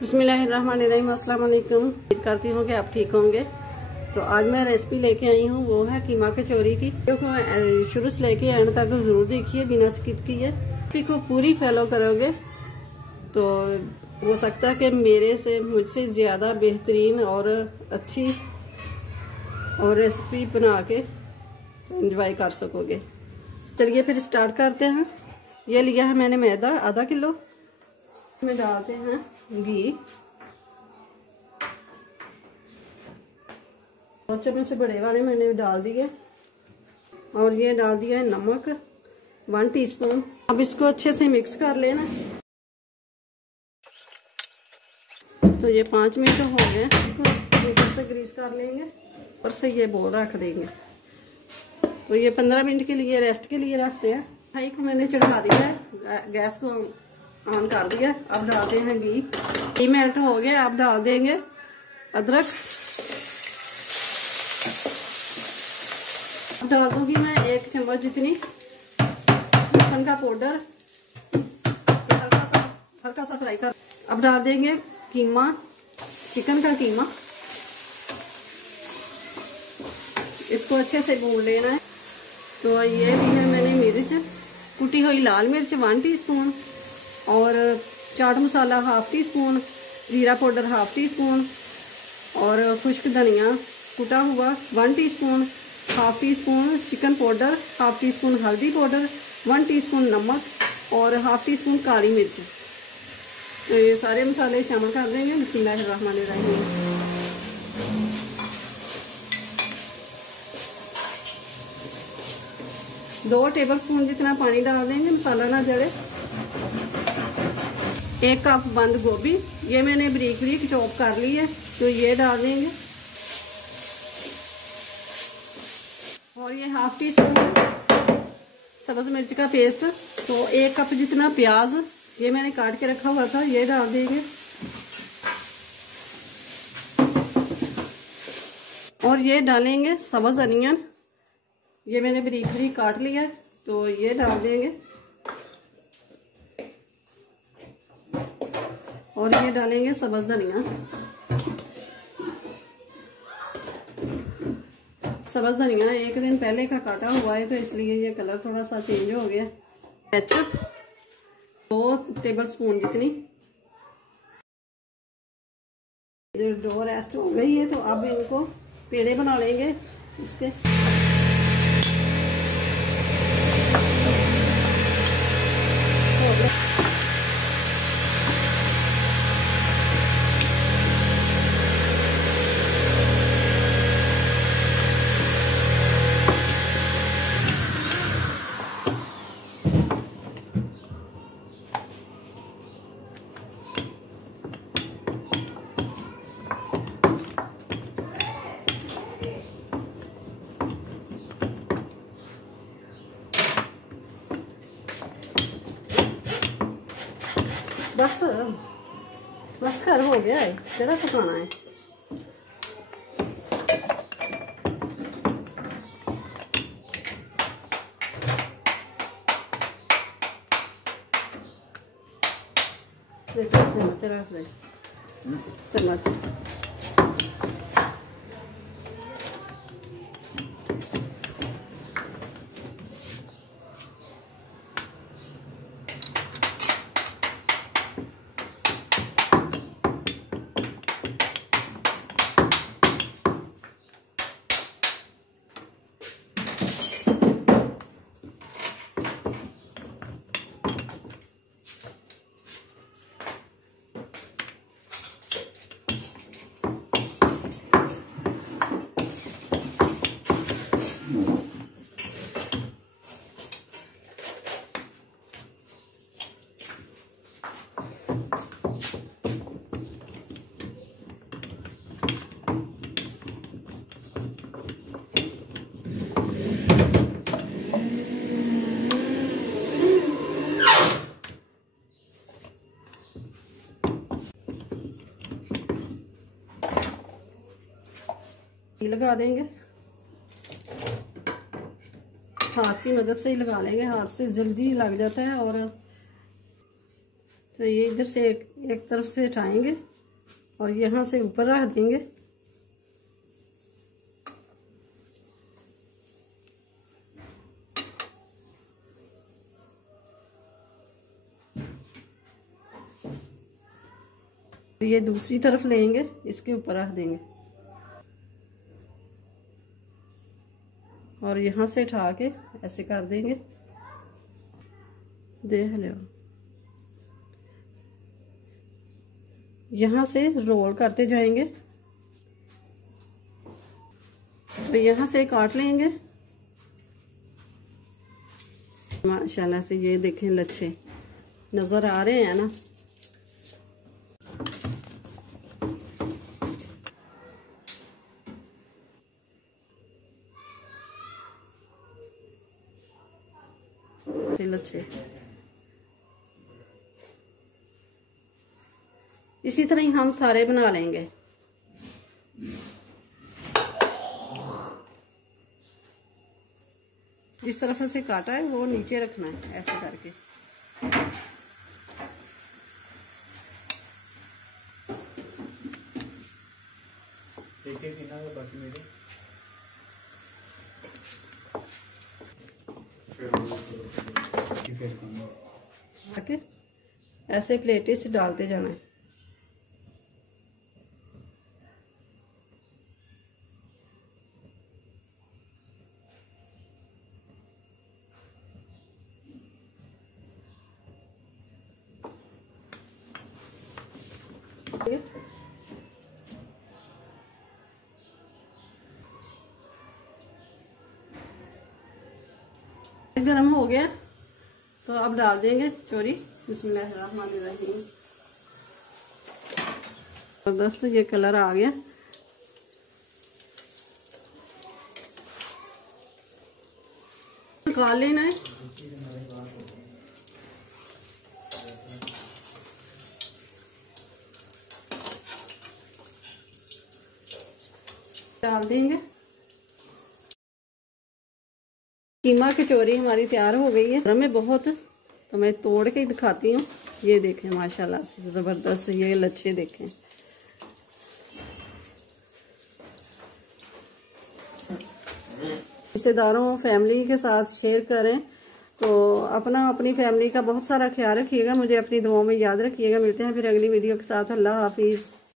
बिस्मिल्लाहिर्रहमानिर्रहीम, अस्सलाम वालेकुम। उम्मीद करती हूँ कि आप ठीक होंगे। तो आज मैं रेसिपी लेके आई हूँ, वो है कीमा कचौरी की। क्योंकि शुरू से लेके एंड तक जरूर देखिए बिना स्किप किए। रेसिपी को पूरी फॉलो करोगे तो हो सकता है कि मेरे से मुझसे ज़्यादा बेहतरीन और अच्छी और रेसिपी बना के एंजॉय कर सकोगे। चलिए फिर स्टार्ट करते हैं। ये लिया है मैंने मैदा आधा किलो। इसमें डालते हैं घी, 2 चम्मच बड़े वाले मैंने डाल दिए। और ये डाल दिया है नमक 1 टीस्पून। अब इसको अच्छे से मिक्स कर लेना। तो ये 5 मिनट हो गए। इसको ऊपर से ग्रीस कर लेंगे और से ये बोल रख देंगे। तो ये 15 मिनट के लिए रेस्ट के लिए रखते हैं। हाई को मैंने चढ़ा दिया है, गैस को ऑन कर दिया। अब डालते हैं घी मेल्ट हो गया। अब डाल देंगे अदरक। अब डाल दूंगी मैं 1 चम्मच जितनी लहसुन का पाउडर, हल्का सा फ्राई कर। अब डाल देंगे कीमा, चिकन का कीमा। इसको अच्छे से भून लेना है। तो ये ली है मैंने मिर्च, कुटी हुई लाल मिर्च 1 टीस्पून और चाट मसाला 1/2 टीस्पून, जीरा पाउडर 1/2 टीस्पून और खुश्क धनिया कुटा हुआ 1 teaspoon, 1/2 teaspoon chicken powder, 1/2 teaspoon हल्दी पाउडर, 1 टीस्पून नमक और 1/2 टीस्पून काली मिर्च। तो ये सारे मसाले शामिल कर देंगे। बिस्मिल्लाहिर्रहमानिर्रहीम। 2 टेबलस्पून जितना पानी डाल देंगे, मसाला ना जले। 1 कप बंद गोभी, ये मैंने बारीक बारीक चॉप कर ली है, तो ये डाल देंगे। और ये 1/2 टीस्पून सब्ज मिर्च का पेस्ट। तो 1 कप जितना प्याज ये मैंने काट के रखा हुआ था, ये डाल देंगे। और ये डालेंगे सब्ज अनियन, ये मैंने बारीक बारीक काट लिया है, तो ये डाल देंगे। और ये डालेंगे सब्ज धनिया। सब्ज धनिया 1 दिन पहले का काटा हुआ है, तो इसलिए ये कलर थोड़ा सा चेंज हो गया। केचप 2 टेबलस्पून जितनी। डो रेस्ट हो गई है, तो अब इनको पेड़े बना लेंगे इसके। बस कर हो गया है, जरा पकाना है। चम्मच रख दे, चम्मच। लगा देंगे, हाथ की मदद से ही लगा लेंगे। हाथ से जल्दी लग जाता है और तो ये इधर से एक तरफ से उठाएंगे और यहाँ से ऊपर रख देंगे। ये दूसरी तरफ लेंगे, इसके ऊपर रख देंगे और यहाँ से उठा के ऐसे कर देंगे। देख लो, यहाँ से रोल करते जाएंगे तो यहाँ से काट लेंगे। माशाल्लाह से ये देखें लच्छे नजर आ रहे हैं ना। लच्छे इसी तरह ही हम सारे बना लेंगे। जिस तरफ से काटा है वो नीचे रखना है ऐसे करके। ऐसे प्लेट से डालते जाना है। गरम हो गया तो अब डाल देंगे चोरी। बिस्मिल्लाहिर्रहमानिर्रहीम। और दोस्तों ये कलर आ गया। निकाल लेना है। डाल देंगे। कीमा कचौरी हमारी तैयार हो गई है। गरम है बहुत, तो मैं तोड़ के दिखाती हूँ। ये देखें माशाल्लाह से ज़बरदस्त ये लच्छे देखें। रिश्तेदारों फैमिली के साथ शेयर करें। तो अपनी फैमिली का बहुत सारा ख्याल रखिएगा। मुझे अपनी दुआओं में याद रखिएगा। मिलते हैं फिर अगली वीडियो के साथ। अल्लाह हाफिज़।